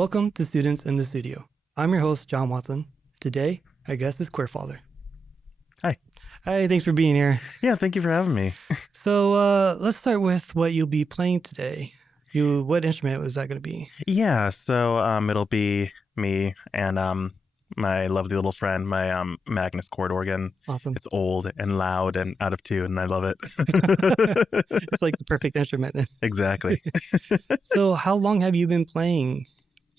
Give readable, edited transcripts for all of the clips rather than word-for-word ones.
Welcome to Students in the Studio. I'm your host, John Watson. Today, our guest is Queerfather. Hi. Hi, thanks for being here. Yeah, thank you for having me. So let's start with what you'll be playing today. What instrument was that going to be? Yeah, so it'll be me and my lovely little friend, my Magnus chord organ. Awesome. It's old and loud and out of tune, and I love it. It's like the perfect instrument then. Exactly. So how long have you been playing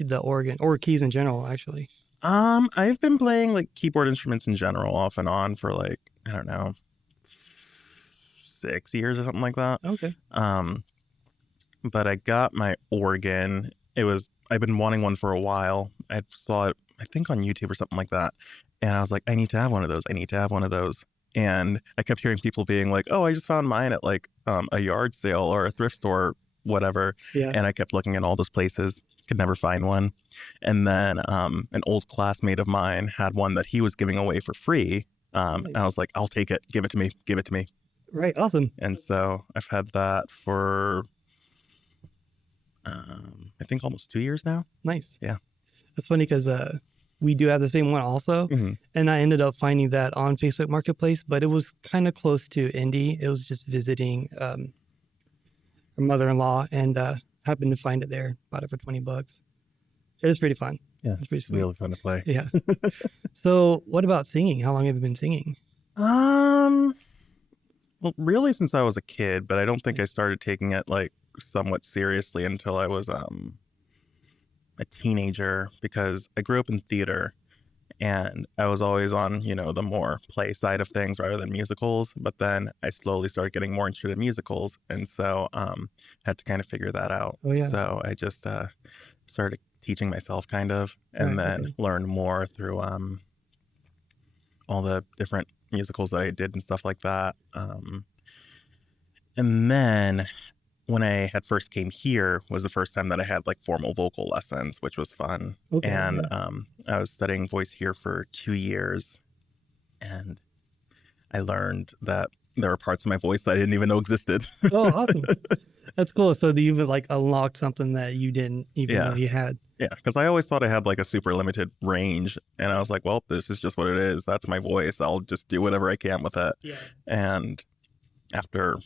the organ, or keys in general, actually? I've been playing like keyboard instruments in general off and on for like, I don't know, 6 years or something like that. Okay. But I got my organ. I've been wanting one for a while. I saw it, I think on YouTube or something like that. And I was like, I need to have one of those. I need to have one of those. And I kept hearing people being like, oh, I just found mine at like a yard sale or a thrift store, whatever. Yeah. And I kept looking at all those places, could never find one. And then an old classmate of mine had one that he was giving away for free. And I was like, I'll take it. Give it to me. Give it to me. Right. Awesome. And so I've had that for I think almost 2 years now. Nice. Yeah. That's funny because we do have the same one also. Mm-hmm. And I ended up finding that on Facebook Marketplace, but it was kind of close to indie. It was just visiting her mother-in-law and happened to find it there. Bought it for $20. It was pretty fun. Yeah, it's pretty sweet. Really fun to play. Yeah. So what about singing? How long have you been singing? Well, really since I was a kid, but I don't think I started taking it like somewhat seriously until I was a teenager, because I grew up in theater and I was always on, the more play side of things rather than musicals. But then I slowly started getting more interested in musicals. And so had to kind of figure that out. Oh, yeah. So I just started teaching myself kind of, and then learned more through all the different musicals that I did and stuff like that. And then when I had first came here was the first time that I had like formal vocal lessons, which was fun. Okay, and I was studying voice here for 2 years, and I learned that there were parts of my voice that I didn't even know existed. Oh, awesome. That's cool. So you've like unlocked something that you didn't even know you had. Yeah, because I always thought I had like a super limited range, and I was like, well, this is just what it is. That's my voice. I'll just do whatever I can with it. Yeah. And after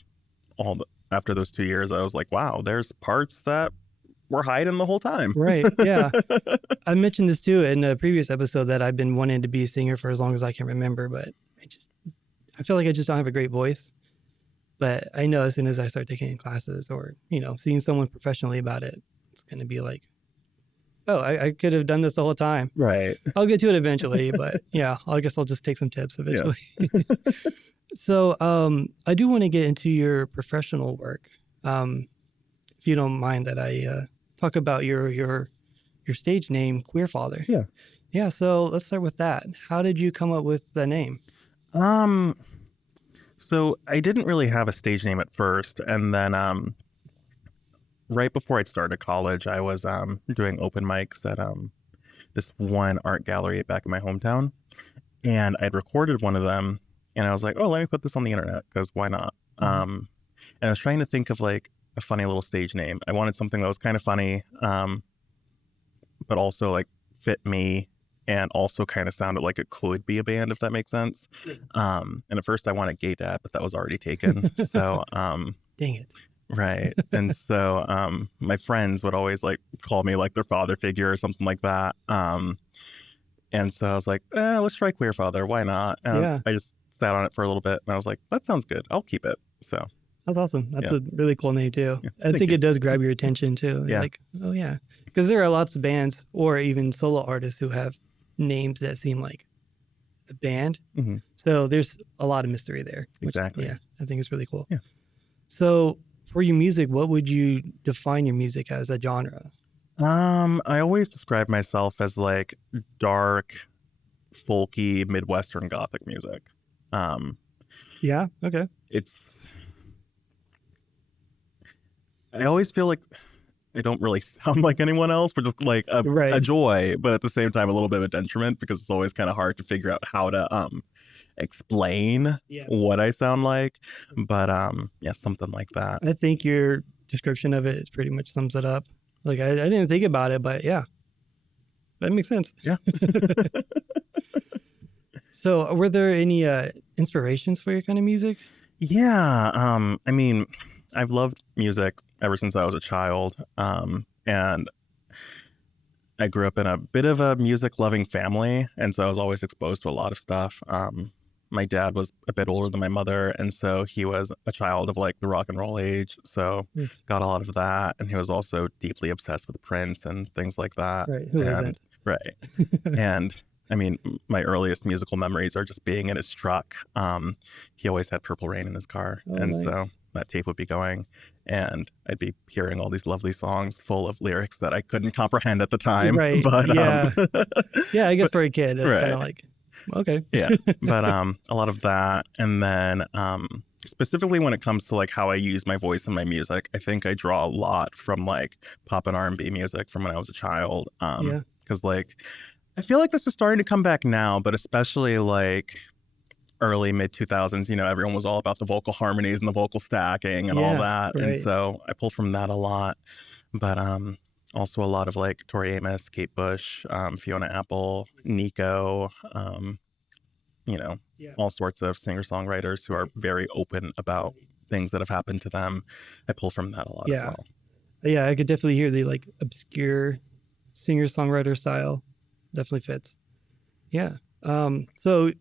those 2 years, I was like, wow, there's parts that were hiding the whole time. Right. Yeah. I mentioned this too in a previous episode that I've been wanting to be a singer for as long as I can remember, but I feel like I just don't have a great voice. But I know as soon as I start taking classes or, seeing someone professionally about it, it's going to be like, oh, I could have done this the whole time. Right. I'll get to it eventually, but yeah, I guess I'll just take some tips eventually. Yeah. So I do want to get into your professional work, if you don't mind that I talk about your stage name, Queerfather. Yeah. Yeah, so let's start with that. How did you come up with the name? So I didn't really have a stage name at first, and then right before I'd started college, I was doing open mics at this one art gallery back in my hometown, and I'd recorded one of them. And I was like, oh, let me put this on the internet, because why not? And I was trying to think of like a funny little stage name. I wanted something that was kind of funny, but also like fit me, and also kind of sounded like it could be a band, if that makes sense. And at first I wanted Gay Dad, but that was already taken. So dang it. Right. And so my friends would always like call me like their father figure or something like that. And so I was like, let's try Queerfather. Why not? And I just sat on it for a little bit, and I was like, that sounds good. I'll keep it. So that's awesome. That's a really cool name too. Yeah, I think it does grab your attention too. Yeah. Like, oh yeah. Because there are lots of bands or even solo artists who have names that seem like a band. Mm-hmm. So there's a lot of mystery there. Exactly. Yeah, I think it's really cool. Yeah. So for your music, what would you define your music as, a genre? I always describe myself as like dark, folky, Midwestern Gothic music. Yeah. Okay. I always feel like I don't really sound like anyone else, but just like a joy, but at the same time, a little bit of a detriment, because it's always kind of hard to figure out how to explain what I sound like. But yeah, something like that. I think your description of it pretty much sums it up. Like I didn't think about it, but yeah, That makes sense. Yeah. So were there any inspirations for your kind of music? Yeah. I mean, I've loved music ever since I was a child. And I grew up in a bit of a music loving family. And so I was always exposed to a lot of stuff. My dad was a bit older than my mother. And so he was a child of like the rock and roll age. So Yes. got a lot of that. And he was also deeply obsessed with Prince and things like that. Right. Who And isn't? right. And I mean, my earliest musical memories are just being in his truck. He always had Purple Rain in his car. Oh, And so nice. that tape would be going and I'd be hearing all these lovely songs full of lyrics that I couldn't comprehend at the time. Right. But Yeah. Yeah, I guess for a kid, that's kind right. of like, okay. Yeah. But a lot of that. And then specifically when it comes to like how I use my voice in my music, I think I draw a lot from like pop and R&B music from when I was a child. Yeah. Because like I feel like this is starting to come back now, but especially like early mid 2000s, you know, everyone was all about the vocal harmonies and the vocal stacking and all Yeah, that. And right. so I pull from that a lot. But also a lot of like Tori Amos, Kate Bush, Fiona Apple, Nico, you know, Yeah. all sorts of singer-songwriters who are very open about things that have happened to them. I pull from that a lot as Yeah. well. Yeah, I could definitely hear the like obscure singer-songwriter style. Definitely fits. Yeah. So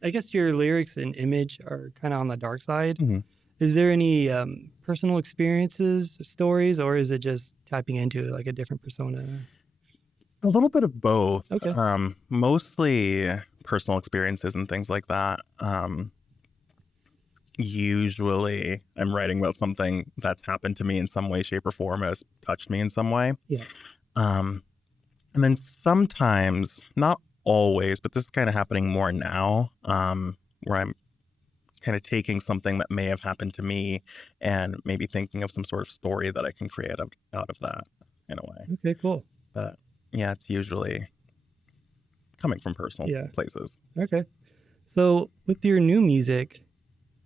I guess your lyrics and image are kind of on the dark side. Mhm. Is there any personal experiences, stories, or is it just tapping into like a different persona? A little bit of both. Okay. Mostly personal experiences and things like that. Usually I'm writing about something that's happened to me in some way, shape, or form, has touched me in some way. Yeah. And then sometimes, not always, but this is kind of happening more now, where I'm kind of taking something that may have happened to me and maybe thinking of some sort of story that I can create out of that in a way. Okay, cool. But yeah, it's usually coming from personal places. Okay. So with your new music,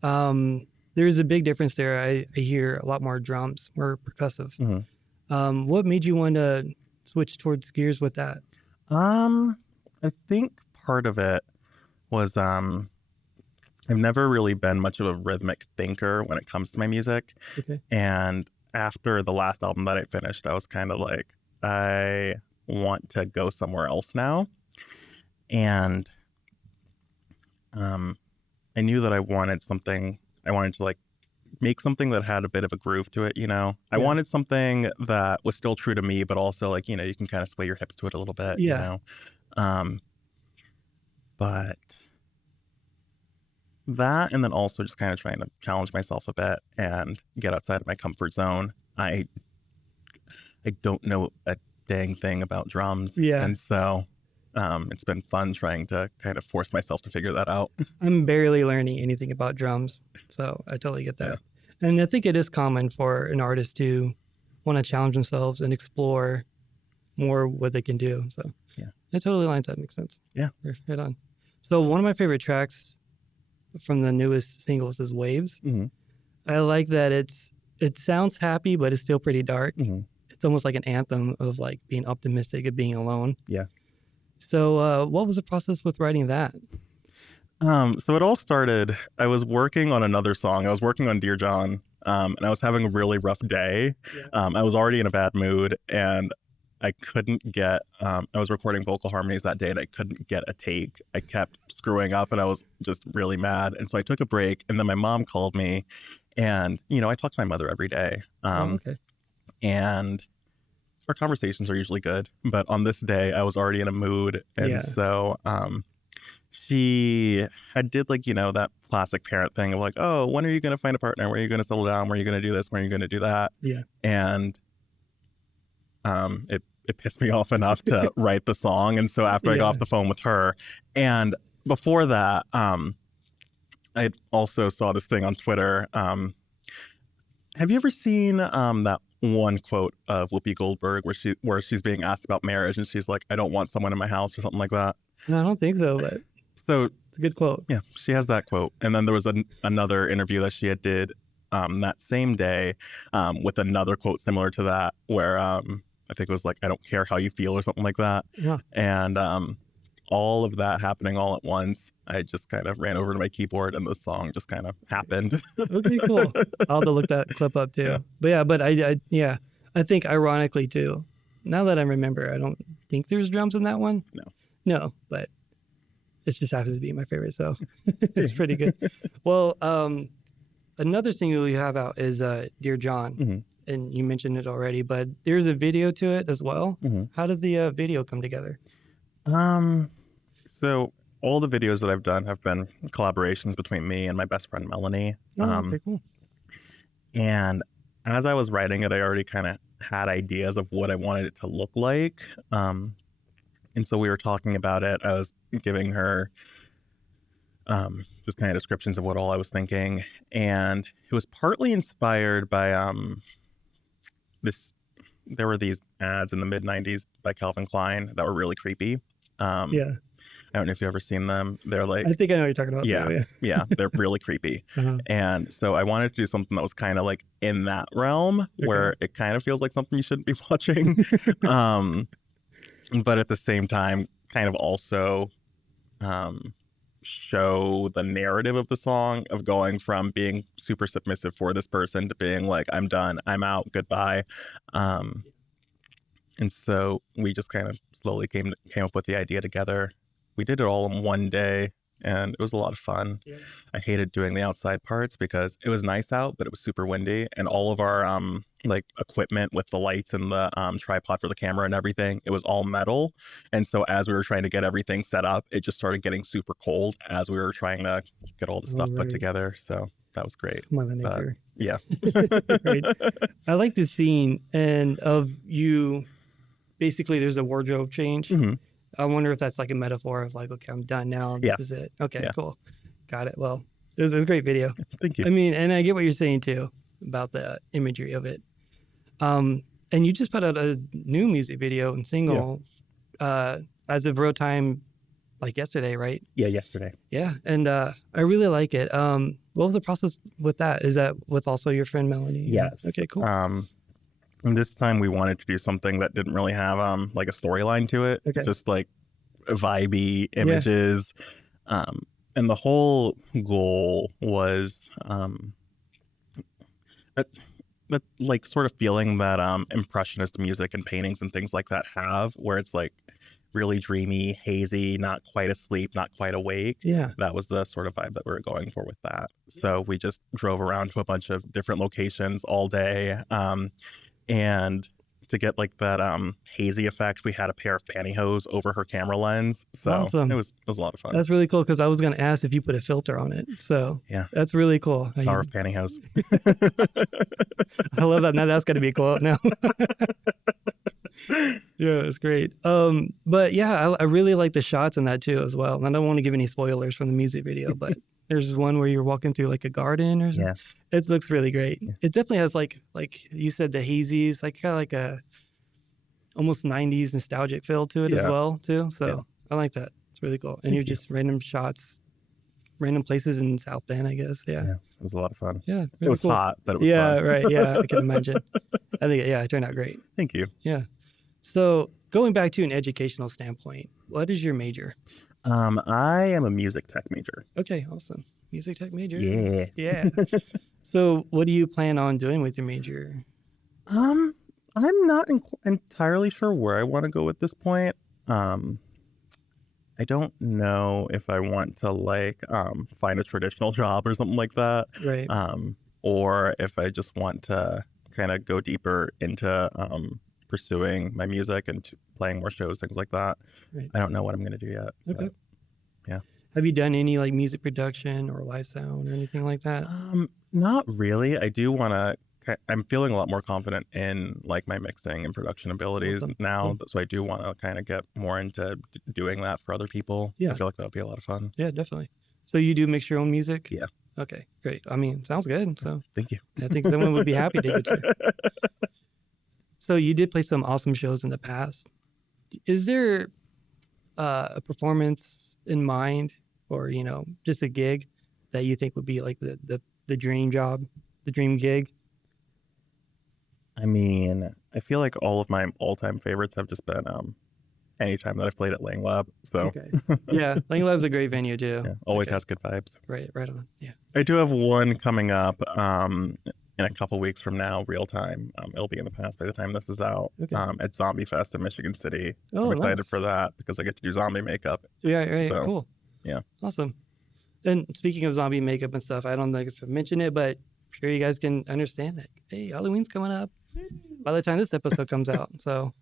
there's a big difference there. I hear a lot more drums, more percussive. Mm-hmm. What made you want to switch towards gears with that? I think part of it was I've never really been much of a rhythmic thinker when it comes to my music. Okay. And after the last album that I finished, I was kind of like, I want to go somewhere else now. And I knew that I wanted to like make something that had a bit of a groove to it, you know? I wanted something that was still true to me, but also like, you know, you can kind of sway your hips to it a little bit, you know? But that, and then also just kind of trying to challenge myself a bit and get outside of my comfort zone. I don't know a dang thing about drums. Yeah. And so it's been fun trying to kind of force myself to figure that out. I'm barely learning anything about drums, so I totally get that. Yeah. And I think it is common for an artist to want to challenge themselves and explore more what they can do. So yeah, it totally lines up. Makes sense. Yeah. Right on. So one of my favorite tracks from the newest singles is Waves. Mm-hmm. I like that it sounds happy, but it's still pretty dark. Mm-hmm. It's almost like an anthem of like being optimistic of being alone. Yeah. So what was the process with writing that? So it all started, I was working on another song. I was working on Dear John, and I was having a really rough day. Yeah. I was already in a bad mood, and I couldn't get, I was recording vocal harmonies that day, and I couldn't get a take. I kept screwing up, and I was just really mad. And so I took a break, and then my mom called me, and, you know, I talk to my mother every day. Okay. And our conversations are usually good, but on this day I was already in a mood. And so she had did like, you know, that classic parent thing of like, oh, when are you going to find a partner? When are you going to settle down? When are you going to do this? When are you going to do that? Yeah. And it pissed me off enough to write the song. And so after I got off the phone with her, and before that, I also saw this thing on Twitter. Have you ever seen that one quote of Whoopi Goldberg where she's being asked about marriage and she's like, I don't want someone in my house or something like that? No, I don't think so, but so it's a good quote. Yeah, she has that quote. And then there was another interview that she had did that same day with another quote similar to that, where I think it was like, I don't care how you feel or something like that. Yeah. And all of that happening all at once, I just kind of ran over to my keyboard and the song just kind of happened. Okay, cool. I'll have to look that clip up too. Yeah. But yeah, I think ironically too, now that I remember, I don't think there's drums in that one. No, but it just happens to be my favorite, so it's pretty good. Well, another single you have out is Dear John. Mm-hmm. And you mentioned it already, but there's a video to it as well. Mm-hmm. How did the video come together? So all the videos that I've done have been collaborations between me and my best friend Melanie. Okay, cool. And as I was writing it, I already kind of had ideas of what I wanted it to look like. And so we were talking about it. I was giving her just kind of descriptions of what all I was thinking. And it was partly inspired by there were these ads in the mid-90s by Calvin Klein that were really creepy. Yeah. I don't know if you've ever seen them. They're like, I think I know what you're talking about. Yeah, yeah, they're really creepy. Uh-huh. And so I wanted to do something that was kind of like in that realm where it kind of feels like something you shouldn't be watching. But at the same time, kind of also show the narrative of the song of going from being super submissive for this person to being like, I'm done, I'm out, goodbye. And so we just kind of slowly came up with the idea together. We did it all in one day, and it was a lot of fun. Yeah. I hated doing the outside parts because it was nice out, but it was super windy, and all of our like equipment with the lights and the tripod for the camera and everything, it was all metal. And so as we were trying to get everything set up, it just started getting super cold as we were trying to get all the stuff put together. So that was great. Mother Nature. Yeah. Right. I like the scene and of you. Basically, there's a wardrobe change. Mm-hmm. I wonder if that's like a metaphor of like, okay, I'm done now. This is it. Okay, cool. Got it. Well, it was a great video. Thank you. I mean, and I get what you're saying too about the imagery of it. And you just put out a new music video and single as of real time, like yesterday, right? Yeah, yesterday. Yeah, and I really like it. What was the process with that? Is that with also your friend Melanie? Yes. Okay, cool. And this time we wanted to do something that didn't really have like a storyline to it. Okay. Just like vibey images. And the whole goal was that like sort of feeling that impressionist music and paintings and things like that have, where it's like really dreamy, hazy, not quite asleep, not quite awake. Yeah. That was the sort of vibe that we were going for with that. So we just drove around to a bunch of different locations all day. And to get like that hazy effect, we had a pair of pantyhose over her camera lens. So awesome. it was a lot of fun. That's really cool because I was going to ask if you put a filter on it. So yeah, that's really cool. Power of pantyhose. I love that. Now that's going to be a quote now. Yeah, it's great. But yeah, I really like the shots in that too as well. And I don't want to give any spoilers from the music video, but there's one where you're walking through like a garden or something. Yeah. It looks really great. Yeah. It definitely has like you said, the hazies, like kind of like a almost 90s nostalgic feel to it as well too. So I like that. It's really cool. And you're just random shots, random places in South Bend, I guess. Yeah. It was a lot of fun. Yeah. It was hot, but it was fun. Right. Yeah, I can imagine. I think it turned out great. Thank you. Yeah. So going back to an educational standpoint, what is your major? I am a music tech major. Okay, awesome. Music tech major. Yeah. Yeah. So what do you plan on doing with your major? I'm not entirely sure where I want to go at this point. I don't know if I want to like find a traditional job or something like that. Right. Or if I just want to kind of go deeper into pursuing my music and playing more shows, things like that. Right. I don't know what I'm going to do yet. Okay. But, yeah. Have you done any like music production or live sound or anything like that? Not really. I do want to. I'm feeling a lot more confident in like my mixing and production abilities now. So I do want to kind of get more into doing that for other people. Yeah. I feel like that would be a lot of fun. Yeah, definitely. So you do mix your own music? Yeah. Okay, great. I mean, sounds good. So thank you. I think someone would be happy to get you. So you did play some awesome shows in the past. Is there a performance in mind, or just a gig that you think would be like the dream job, the dream gig? I mean, I feel like all of my all-time favorites have just been anytime that I've played at Lang Lab. So Okay. Yeah, Lang Lab's a great venue too. yeah, always Okay. has good vibes. Right on. Yeah. I do have one coming up in a couple weeks from now, real time. It'll be in the past by the time this is out. Okay. At Zombie Fest in Michigan City. Oh, I'm excited nice. for that because I get to do zombie makeup. Yeah, right. So, Cool. yeah. Awesome. And speaking of zombie makeup and stuff, I don't know if I mentioned it, but I'm sure you guys can understand that. Hey, Halloween's coming up by the time this episode comes out. So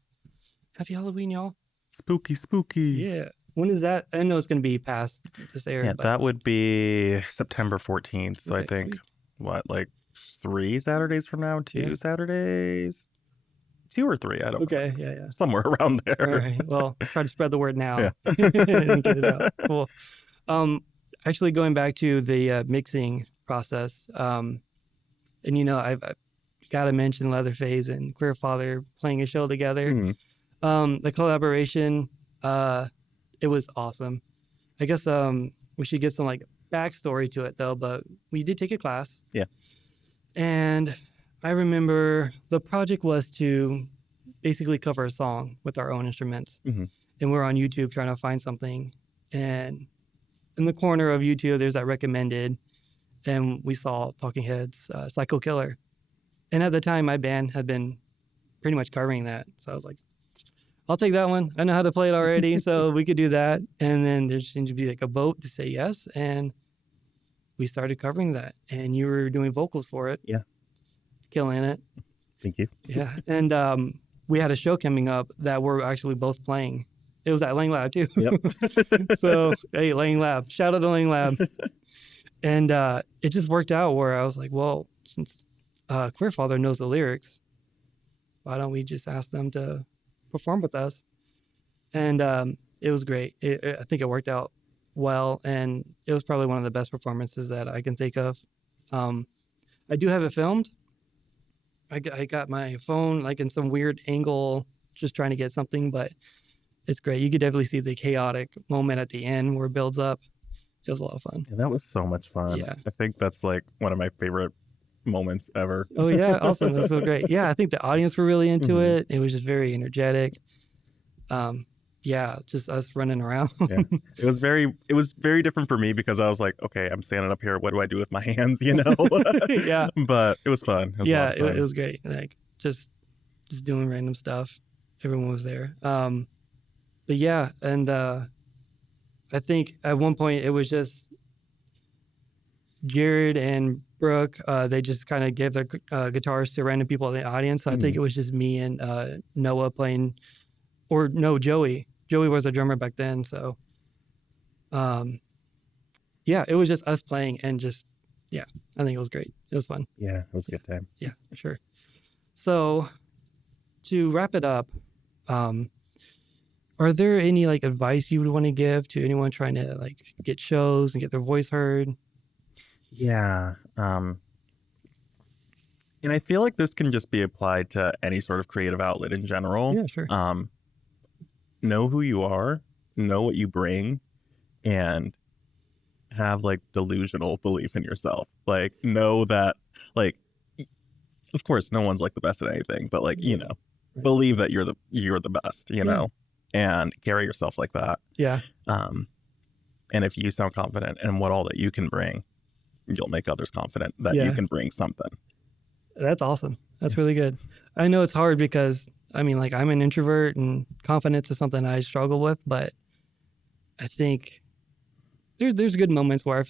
happy Halloween, y'all. Spooky. Yeah. When is that? I know it's going to be past this air. Yeah, but that would be September 14th. So I okay, think, sweet. what, like 3 Saturdays from now? 2 Yeah. Saturdays? 2 or 3, I don't know. Okay, yeah. Somewhere around there. All right. Well, try to spread the word now Yeah. and get it out. Cool. Actually, going back to the mixing process, and I've got to mention Leatherface and Queer Father playing a show together. Mhm. The collaboration, it was awesome. I guess we should give some like backstory to it though, but we did take a class. Yeah. And I remember the project was to basically cover a song with our own instruments. Mhm. And we're on YouTube trying to find something. And in the corner of YouTube, there's that recommended. And we saw Talking Heads, Psycho Killer. And at the time, my band had been pretty much covering that. So I was like, I'll take that one. I know how to play it already, so we could do that. And then there seemed to be like a vote to say yes. And we started covering that. And you were doing vocals for it. Yeah. Killing it. Thank you. Yeah. And we had a show coming up that we're actually both playing. It was at Lang Lab too. Yep. So, hey, Lang Lab. Shout out to Lang Lab. And it just worked out where I was like, well, since Queer Father knows the lyrics, why don't we just ask them to perform with us? And it was great. I think it worked out well, and it was probably one of the best performances that I can think of. I do have it filmed. I got my phone like in some weird angle, just trying to get something, but it's great. You could definitely see the chaotic moment at the end where it builds up. It was a lot of fun. Yeah, that was so much fun. Yeah. I think that's like one of my favorite moments ever. Oh yeah, awesome. That's so great. Yeah, I think the audience were really into Mhm. it. It was just very energetic. Yeah, just us running around. Yeah. It was very different for me because I was like, okay, I'm standing up here. What do I do with my hands? Yeah. But it was fun. It was a lot of fun. It was great. Like just doing random stuff. Everyone was there. But yeah, and I think at one point it was just Jared and Brooke. They just kind of gave their guitars to random people in the audience. So I think it was just me and Noah playing, or no, Joey. Joey was a drummer back then. So, yeah, it was just us playing and just, yeah, I think it was great. It was fun. Yeah, it was a good time. Yeah, for sure. So to wrap it up, are there any like advice you would want to give to anyone trying to like get shows and get their voice heard? Yeah. And I feel like this can just be applied to any sort of creative outlet in general. Yeah, sure. Know who you are, know what you bring, and have like delusional belief in yourself. Like know that, like, of course no one's like the best at anything, but like, believe that you're the best, know, and carry yourself like that. Yeah. And if you sound confident in what all that you can bring, you'll make others confident that you can bring something. That's awesome. That's really good. I know it's hard because I mean, like, I'm an introvert and confidence is something I struggle with, but I think there's good moments where I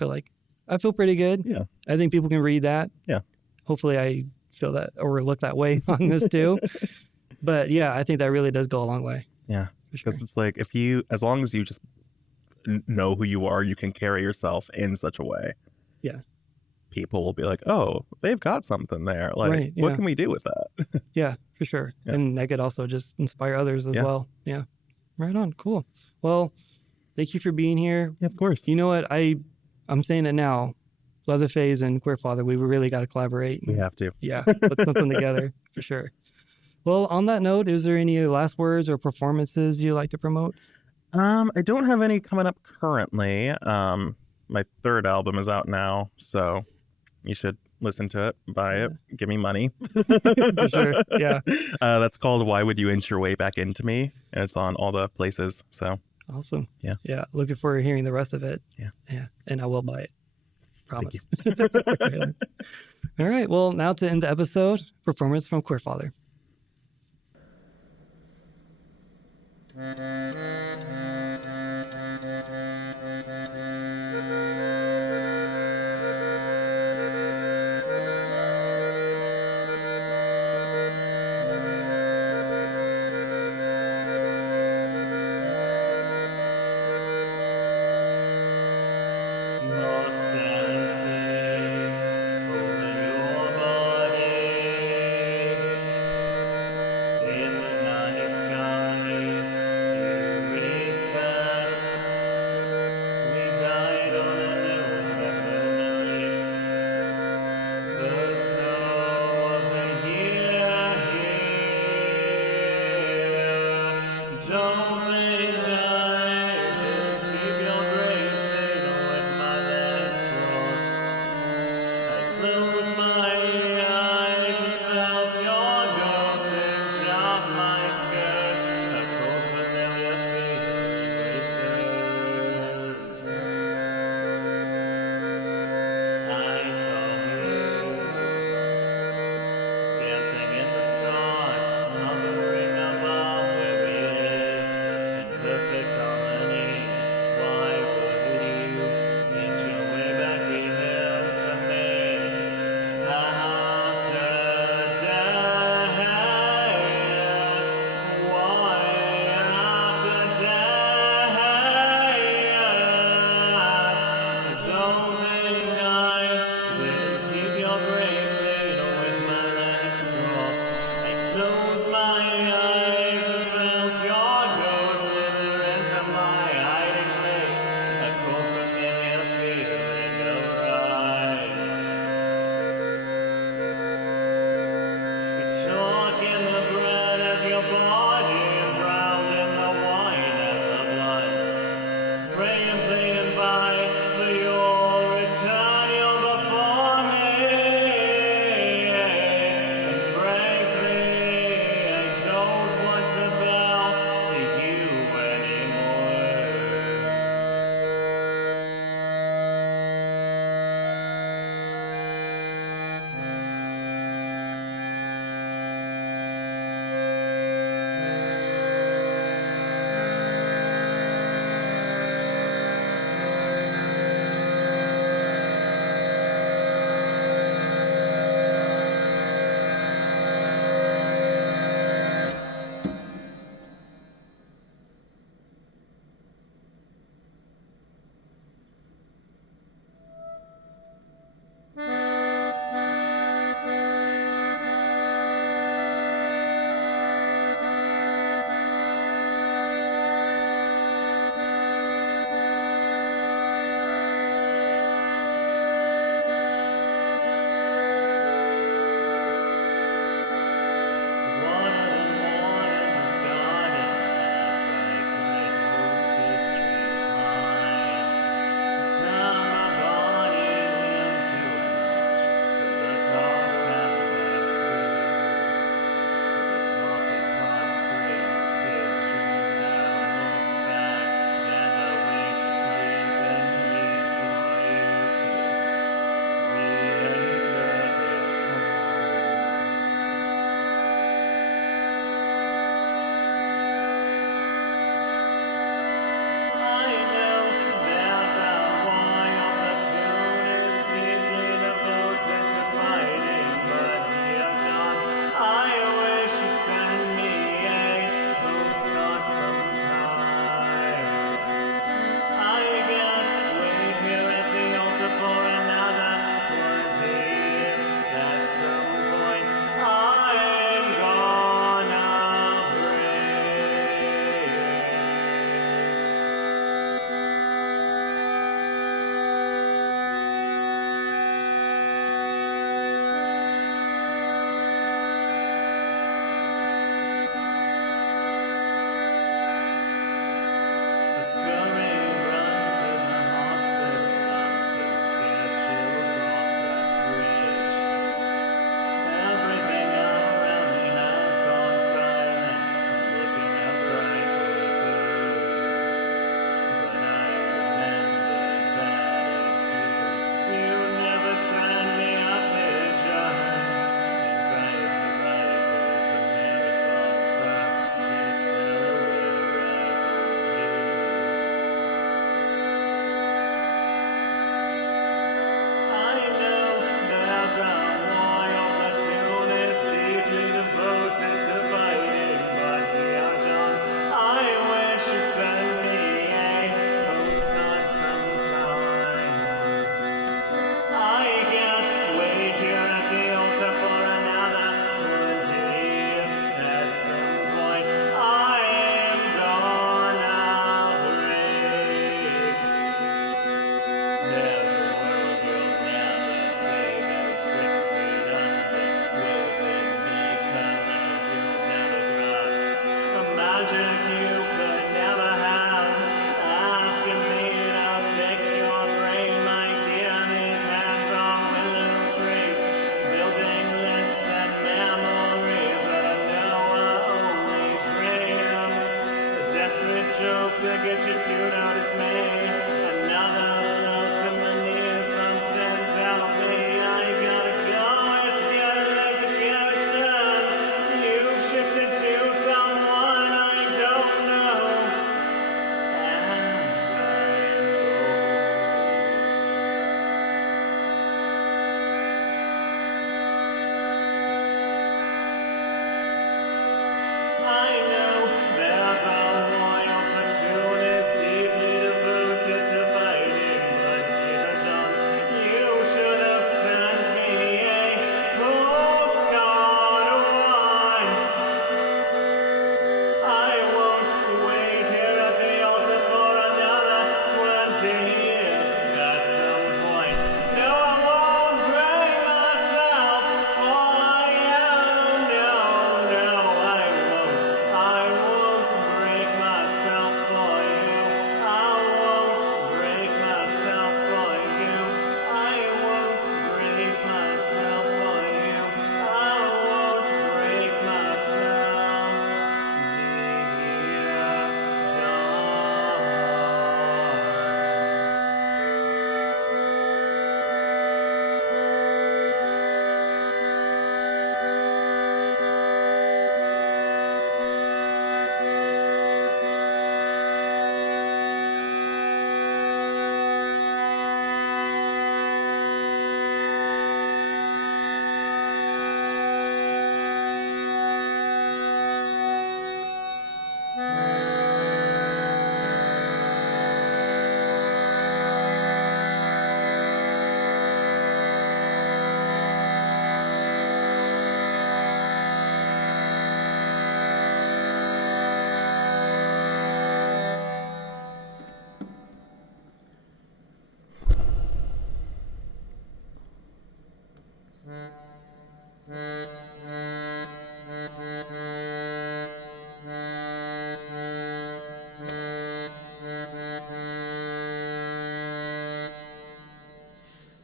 feel pretty good. Yeah. I think people can read that. Yeah. Hopefully I feel that or look that way on this too. But yeah, I think that really does go a long way. Yeah. For sure. Because it's like, as long as you just know who you are, you can carry yourself in such a way. Yeah. People will be like, oh, they've got something there. Like, Right, what yeah. can we do with that? Yeah, for sure. Yeah. And that could also just inspire others as Yeah. well. Yeah. Right on. Cool. Well, thank you for being here. Yeah, of course. You know what? I'm saying it now. Leatherface and Queer Father, we really got to collaborate. We have to. Yeah, put something together for sure. Well, on that note, is there any last words or performances you'd like to promote? I don't have any coming up currently. My third album is out now, so you should listen to it, buy it, give me money. For sure. Yeah. That's called Why Would You Inch Your Way Back Into Me? And it's on all the places. So Awesome. Yeah. Yeah. Looking forward to hearing the rest of it. Yeah. Yeah. And I will buy it. Thank Promise. All right. Well, now to end the episode, performance from Queerfather. joke to get you to notice me. Another note to my knees, something tells me I gotta go. It's getting like the carriage done. You've shifted to someone I don't know. I know there's a loyal platoon is deeply devoted to fighting, but dear John, you should have sent me a postcard once. I won't wait here at the altar for another 20 years. At some point, no, I won't break myself for you. No, I won't. I won't break myself for you. I won't break myself for you. I won't break myself for you. I won't break myself, dear John.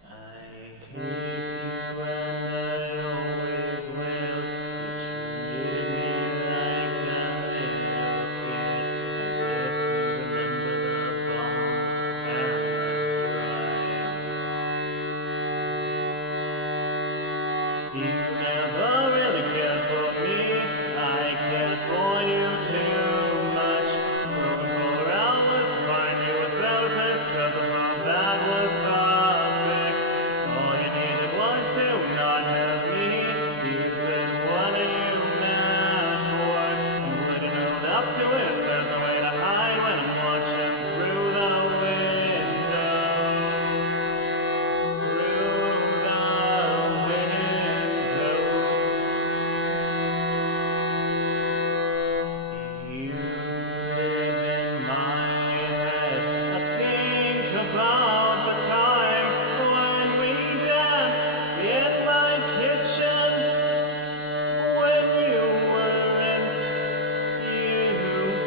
I hate you and I always will. You treated me like a little kid, as if you remember the bombs and the stripes. You never really cared for me. I cared for you too much. Scrolling for hours to find you a therapist, 'cause I thought that was the fix. All you needed was to not have me. You said, what are you mad for? And when you owned up to it, there's no way to hide when I'm watching through the window. Through the window. You live in my head. I think about the time when we danced in my kitchen, when you weren't you.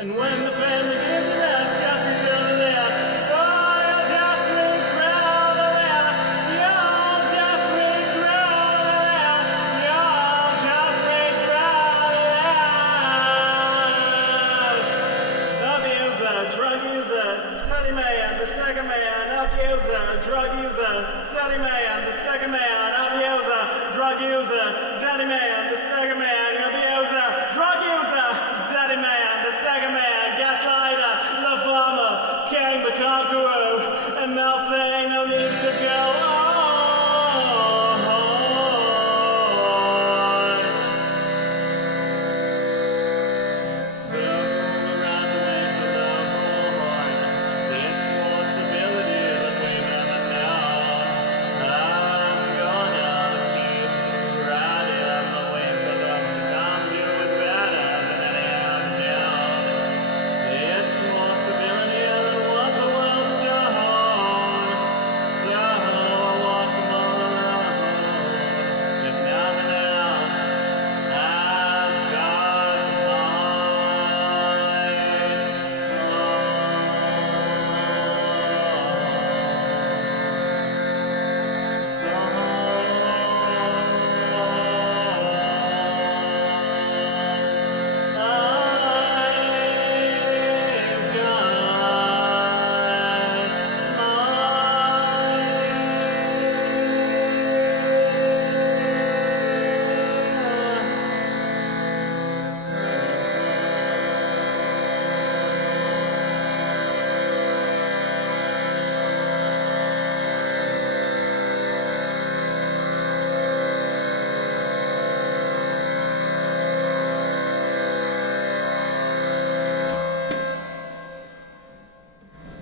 And when the family gave the rest, just we feel the list. Oh, you'll just read through the list. You'll just read through the list. You'll just read through the list. Abuser, drug user, dirty man, the second man. Abuser, drug user, dirty man, the second man. Abuser, drug user, dirty man, the second man. Abuser, drug user, dirty man, the second man. Gaslighter, love bomber, king the conqueror, and they'll say no need to go on. Circle around the ways of the horn. It's more stability than we've ever known. I'm gonna keep riding the waves of them, 'cause I'm doing better than any I've known. It's more stability than what the world's shown. So I'll walk alone. If nothing else, I've got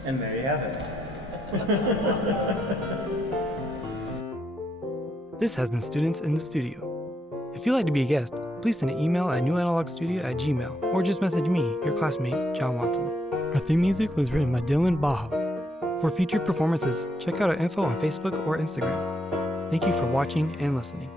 And there you have it. This has been Students in the Studio. If you'd like to be a guest, please send an email at newanalogstudio@gmail.com or just message me, your classmate, John Watson. Our theme music was written by Dylan Baja. For future performances, check out our info on Facebook or Instagram. Thank you for watching and listening.